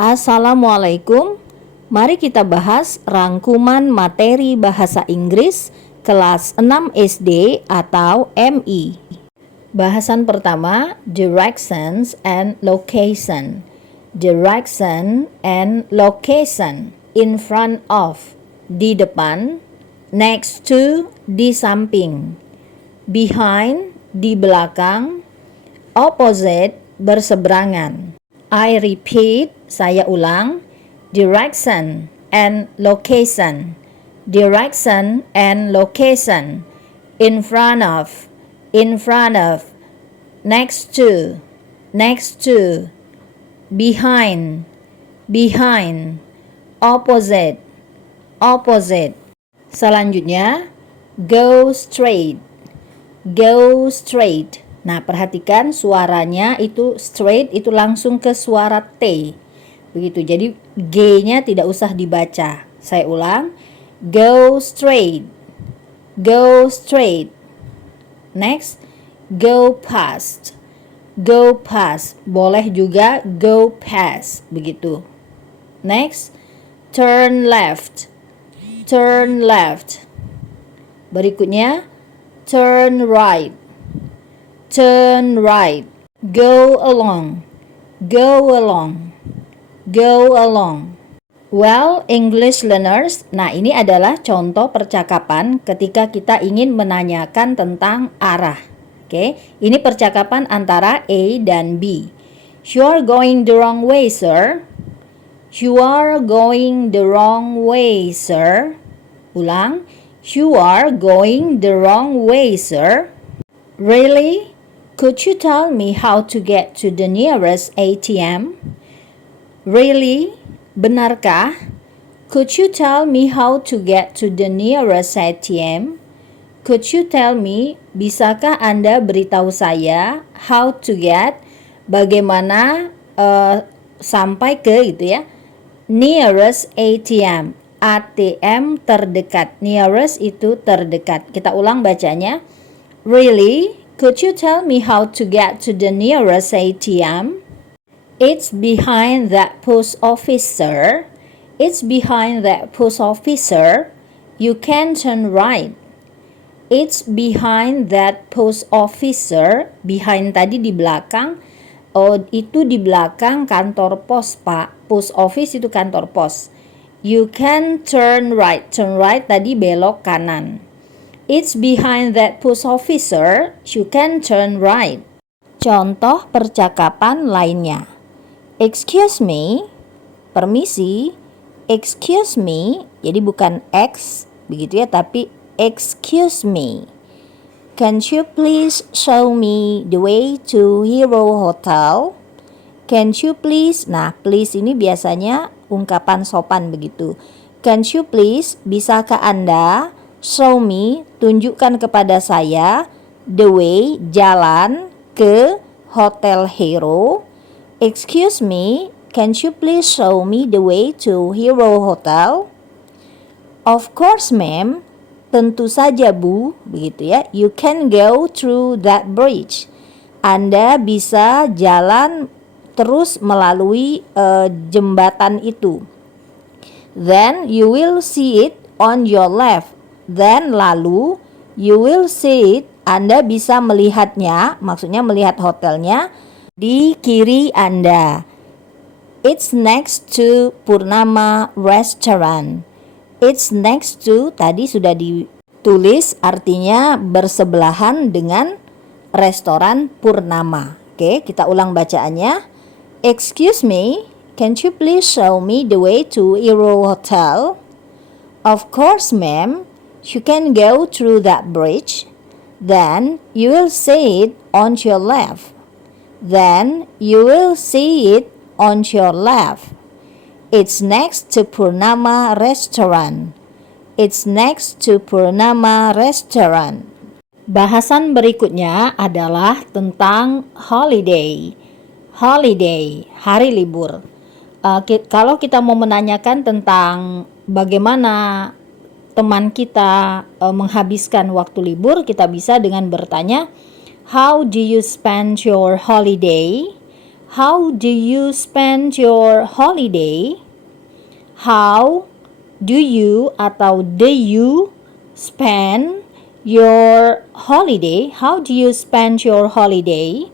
Assalamualaikum. Mari kita bahas rangkuman materi bahasa Inggris kelas 6 SD atau MI. Bahasan pertama, directions and location. Direction and location. In front of, di depan. Next to, di samping. Behind, di belakang. Opposite, berseberangan. I repeat, saya ulang. Direction and location. Direction and location. In front of. In front of. Next to. Next to. Behind. Behind. Opposite. Opposite. Selanjutnya, go straight. Go straight. Nah, perhatikan suaranya itu straight, itu langsung ke suara T. Begitu, jadi G-nya tidak usah dibaca. Saya ulang, go straight. Go straight. Next, go past. Go past. Boleh juga go past. Begitu. Next, turn left. Turn left. Berikutnya, turn right. Turn right. Go along. Go along. Go along. Well, English learners, nah ini adalah contoh percakapan ketika kita ingin menanyakan tentang arah. Oke, ini percakapan antara A dan B. You are going the wrong way, sir. You are going the wrong way, sir. Ulang. You are going the wrong way, sir. Really? Could you tell me how to get to the nearest ATM? Really? Benarkah? Could you tell me how to get to the nearest ATM? Could you tell me, bisakah Anda beritahu saya how to get, bagaimana sampai ke gitu ya, nearest ATM, ATM terdekat. Nearest itu terdekat. Kita ulang bacanya. Really? Could you tell me how to get to the nearest ATM? It's behind that post office, sir. It's behind that post office, sir. You can turn right. It's behind that post office, sir. Behind tadi di belakang. Oh, itu di belakang kantor pos, Pak. Post office itu kantor pos. You can turn right. Turn right tadi belok kanan. It's behind that post office, sir. You can turn right. Contoh percakapan lainnya. Excuse me. Permisi. Excuse me. Jadi bukan X begitu ya, tapi excuse me. Can you please show me the way to Hero Hotel? Can you please? Nah, please ini biasanya ungkapan sopan begitu. Can you please? Bisakah Anda show me, tunjukkan kepada saya the way, jalan ke Hotel Hero. Excuse me, can you please show me the way to Hero Hotel? Of course, ma'am. Tentu saja, Bu. Begitu ya. You can go through that bridge. Anda bisa jalan terus melalui jembatan itu. Then you will see it on your left. Then lalu you will see it, Anda bisa melihatnya, maksudnya melihat hotelnya di kiri Anda. It's next to Purnama Restaurant. It's next to tadi sudah ditulis, artinya bersebelahan dengan restoran Purnama. Oke, kita ulang bacaannya. Excuse me, can you please show me the way to Hero Hotel? Of course, ma'am. You can go through that bridge. Then you will see it on your left. Then you will see it on your left. It's next to Purnama Restaurant. It's next to Purnama Restaurant. Bahasan berikutnya adalah tentang holiday. Holiday, hari libur. Kalau kita mau menanyakan tentang bagaimana teman kita menghabiskan waktu libur, kita bisa dengan bertanya, how do you spend your holiday? How do you spend your holiday? How do you atau do you spend your holiday? How do you spend your holiday?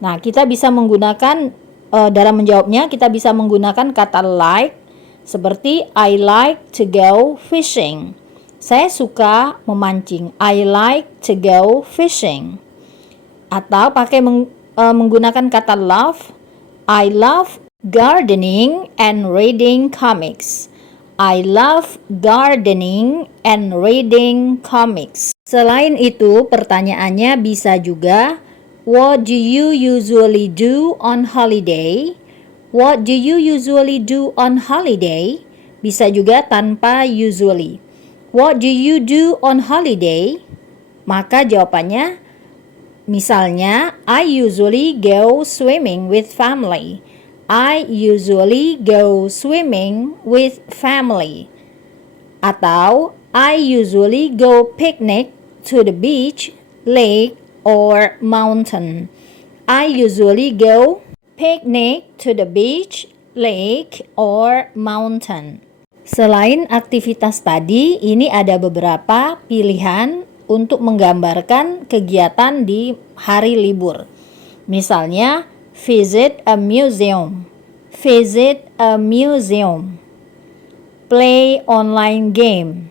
Nah, kita bisa menggunakan dalam menjawabnya kita bisa menggunakan kata like seperti I like to go fishing. Saya suka memancing. I like to go fishing. Atau pakai menggunakan kata love. I love gardening and reading comics. I love gardening and reading comics. Selain itu, pertanyaannya bisa juga what do you usually do on holiday? What do you usually do on holiday? Bisa juga tanpa usually. What do you do on holiday? Maka jawabannya misalnya I usually go swimming with family. I usually go swimming with family. Atau I usually go picnic to the beach, lake, or mountain. I usually go picnic to the beach, lake, or mountain. Selain aktivitas tadi, ini ada beberapa pilihan untuk menggambarkan kegiatan di hari libur. Misalnya, visit a museum. Visit a museum. Play online game.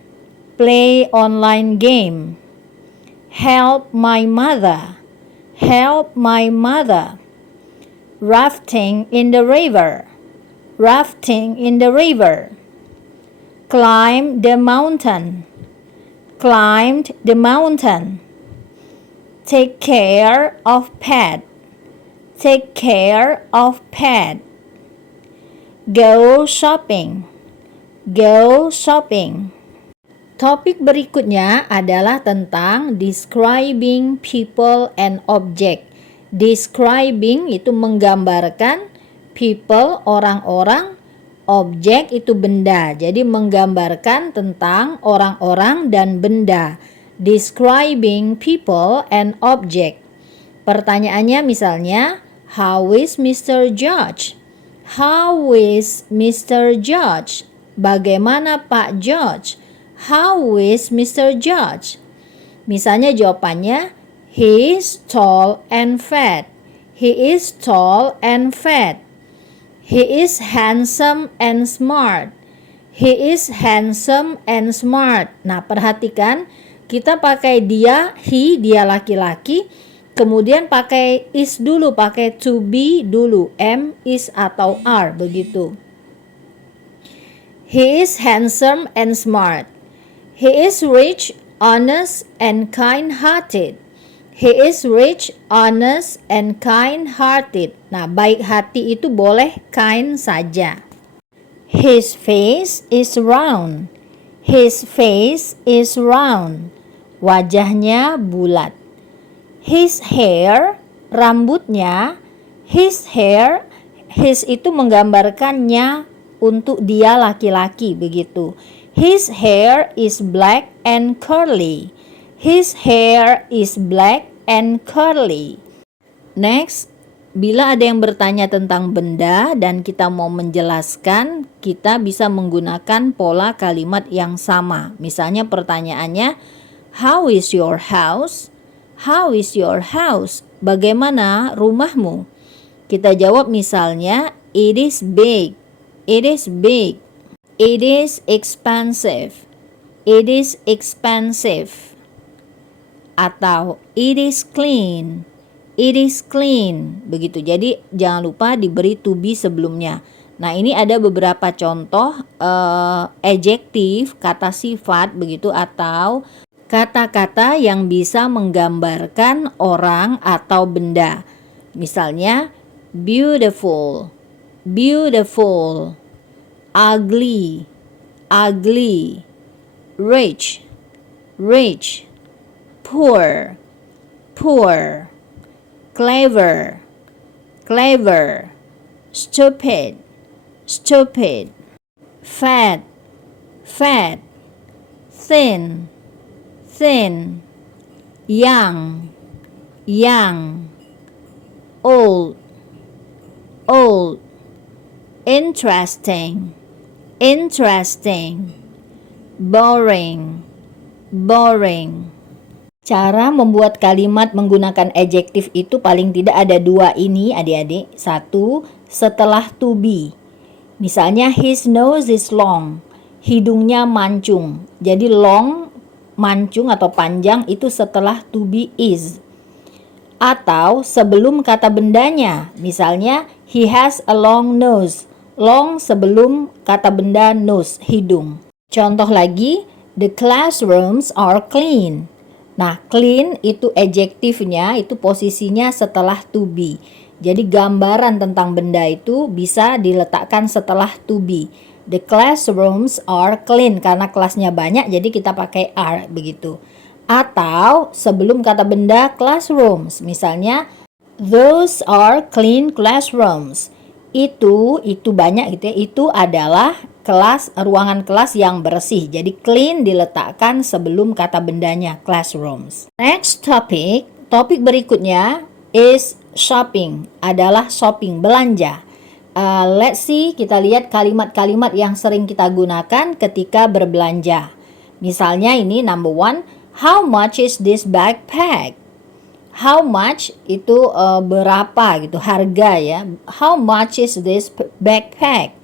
Play online game. Help my mother. Help my mother. Rafting in the river. Rafting in the river. Climb the mountain. Climbed the mountain. Take care of pet. Take care of pet. Go shopping. Go shopping. Topik berikutnya adalah tentang describing people and object. Describing itu menggambarkan, people orang-orang, objek itu benda. Jadi menggambarkan tentang orang-orang dan benda. Describing people and object. Pertanyaannya misalnya, how is Mr. George? How is Mr. George? Bagaimana Pak George? How is Mr. George? Misalnya jawabannya, he is tall and fat. He is tall and fat. He is handsome and smart. He is handsome and smart. Nah, perhatikan, kita pakai dia, he, dia laki-laki. Kemudian pakai is dulu, pakai to be dulu. Am, is, atau are, begitu. He is handsome and smart. He is rich, honest, and kind-hearted. He is rich, honest, and kind-hearted. Nah, baik hati itu boleh kind saja. His face is round. His face is round. Wajahnya bulat. His hair, rambutnya. His hair, his itu menggambarkannya untuk dia laki-laki, begitu. His hair is black and curly. His hair is black and curly. Next, bila ada yang bertanya tentang benda dan kita mau menjelaskan, kita bisa menggunakan pola kalimat yang sama. Misalnya pertanyaannya, how is your house? How is your house? Bagaimana rumahmu? Kita jawab misalnya, it is big. It is big. It is expensive. It is expensive. Atau it is clean. It is clean. Begitu. Jadi jangan lupa diberi to be sebelumnya. Nah, ini ada beberapa contoh adjektif, kata sifat begitu, atau kata-kata yang bisa menggambarkan orang atau benda. Misalnya beautiful. Beautiful. Ugly, ugly. Rich, rich. Poor, poor. Clever, clever. Stupid, stupid. Fat, fat. Thin, thin. Young, young. Old, old, interesting, interesting, boring, boring. Cara membuat kalimat menggunakan adjektif itu paling tidak ada dua ini adik-adik. Satu, setelah to be. Misalnya his nose is long, hidungnya mancung. Jadi long, mancung atau panjang itu setelah to be is. Atau sebelum kata bendanya. Misalnya he has a long nose. Long sebelum kata benda nose, hidung. Contoh lagi, the classrooms are clean. Nah, clean itu adjektifnya, itu posisinya setelah to be. Jadi gambaran tentang benda itu bisa diletakkan setelah to be. The classrooms are clean, karena kelasnya banyak jadi kita pakai are begitu. Atau sebelum kata benda classrooms, misalnya those are clean classrooms. Itu banyak gitu ya. Itu adalah ruangan kelas yang bersih. Jadi clean diletakkan sebelum kata bendanya classrooms. Next topic berikutnya is shopping, adalah shopping, belanja. Let's see, kita lihat kalimat-kalimat yang sering kita gunakan ketika berbelanja. Misalnya ini number 1, how much is this backpack? How much itu berapa gitu, harga ya. How much is this backpack?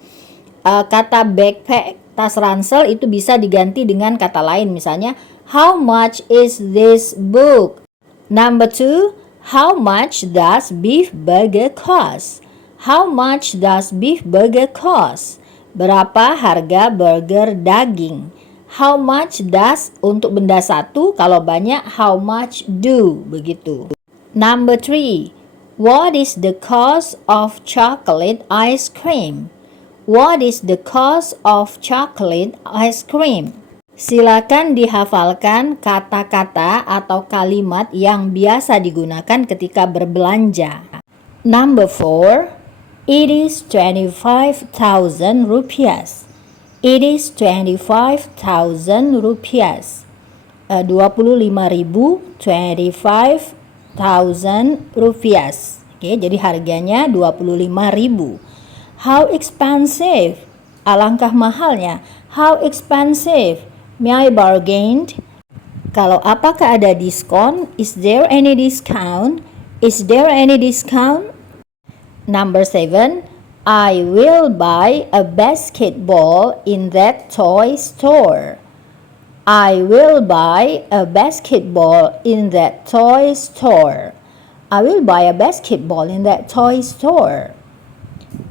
Kata backpack, tas ransel itu bisa diganti dengan kata lain. Misalnya, how much is this book? Number 2, how much does beef burger cost? How much does beef burger cost? Berapa harga burger daging? How much does untuk benda satu, kalau banyak how much do, begitu. Number 3, what is the cost of chocolate ice cream? What is the cost of chocolate ice cream? Silakan dihafalkan kata-kata atau kalimat yang biasa digunakan ketika berbelanja. Number 4, it is 25,000 rupiah. It is 25,000 rupiah. 25.000, 25,000 rupiah. Oke, jadi harganya 25.000. How expensive? Alangkah mahalnya. How expensive? May I bargain? Kalau apakah ada diskon? Is there any discount? Is there any discount? Number 7, I will buy a basketball in that toy store. I will buy a basketball in that toy store. I will buy a basketball in that toy store.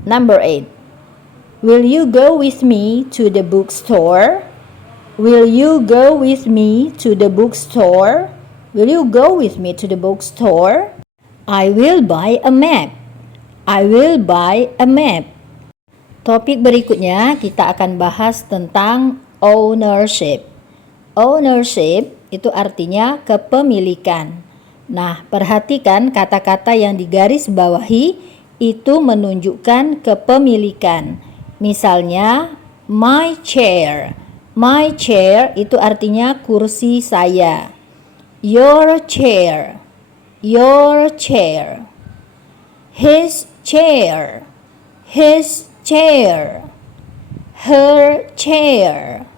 Number 8, will you go with me to the bookstore? Will you go with me to the bookstore? Will you go with me to the bookstore? I will buy a map. I will buy a map. Topik berikutnya kita akan bahas tentang ownership. Ownership itu artinya kepemilikan. Nah, perhatikan kata-kata yang digaris bawahi itu menunjukkan kepemilikan. Misalnya, my chair. My chair itu artinya kursi saya. Your chair. Your chair. His chair. His chair. Her chair.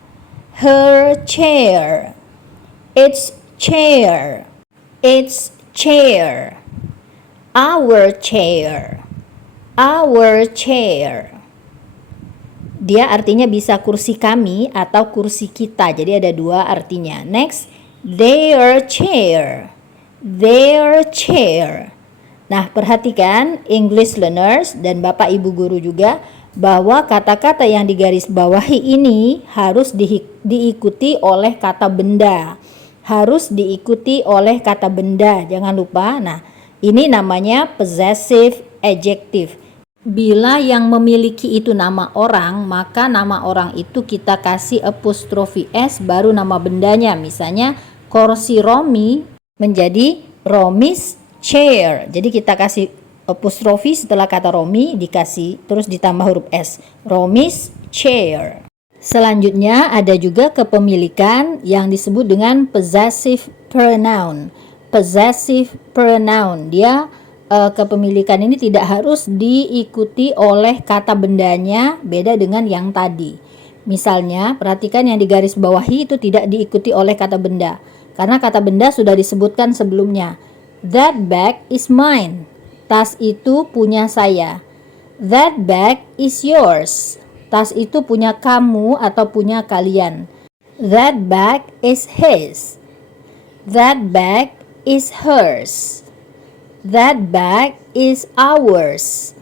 Her chair. Its chair. Its chair. Our chair. Our chair. Dia artinya bisa kursi kami atau kursi kita. Jadi ada dua artinya. Next, their chair. Their chair. Nah, perhatikan English learners dan Bapak Ibu guru juga bahwa kata-kata yang digaris bawahi ini harus diikuti oleh kata benda. Harus diikuti oleh kata benda. Jangan lupa. Nah, ini namanya possessive adjective. Bila yang memiliki itu nama orang, maka nama orang itu kita kasih apostrofi S baru nama bendanya. Misalnya kursi Romi menjadi Romi's chair. Jadi kita kasih apostrofi setelah kata Romi, dikasih terus ditambah huruf S. Romi's chair. Selanjutnya ada juga kepemilikan yang disebut dengan possessive pronoun. Possessive pronoun, dia kepemilikan ini tidak harus diikuti oleh kata bendanya, beda dengan yang tadi. Misalnya, perhatikan yang di garis bawahi itu tidak diikuti oleh kata benda, karena kata benda sudah disebutkan sebelumnya. That bag is mine. Tas itu punya saya. That bag is yours. Tas itu punya kamu atau punya kalian. That bag is his. That bag is hers. That bag is ours.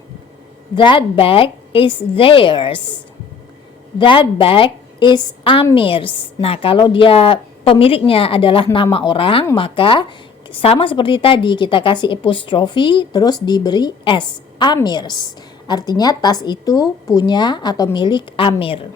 That bag is theirs. That bag is Amir's. Nah, kalau dia pemiliknya adalah nama orang, maka sama seperti tadi, kita kasih apostrofi terus diberi s, Amir's. Artinya tas itu punya atau milik Amir.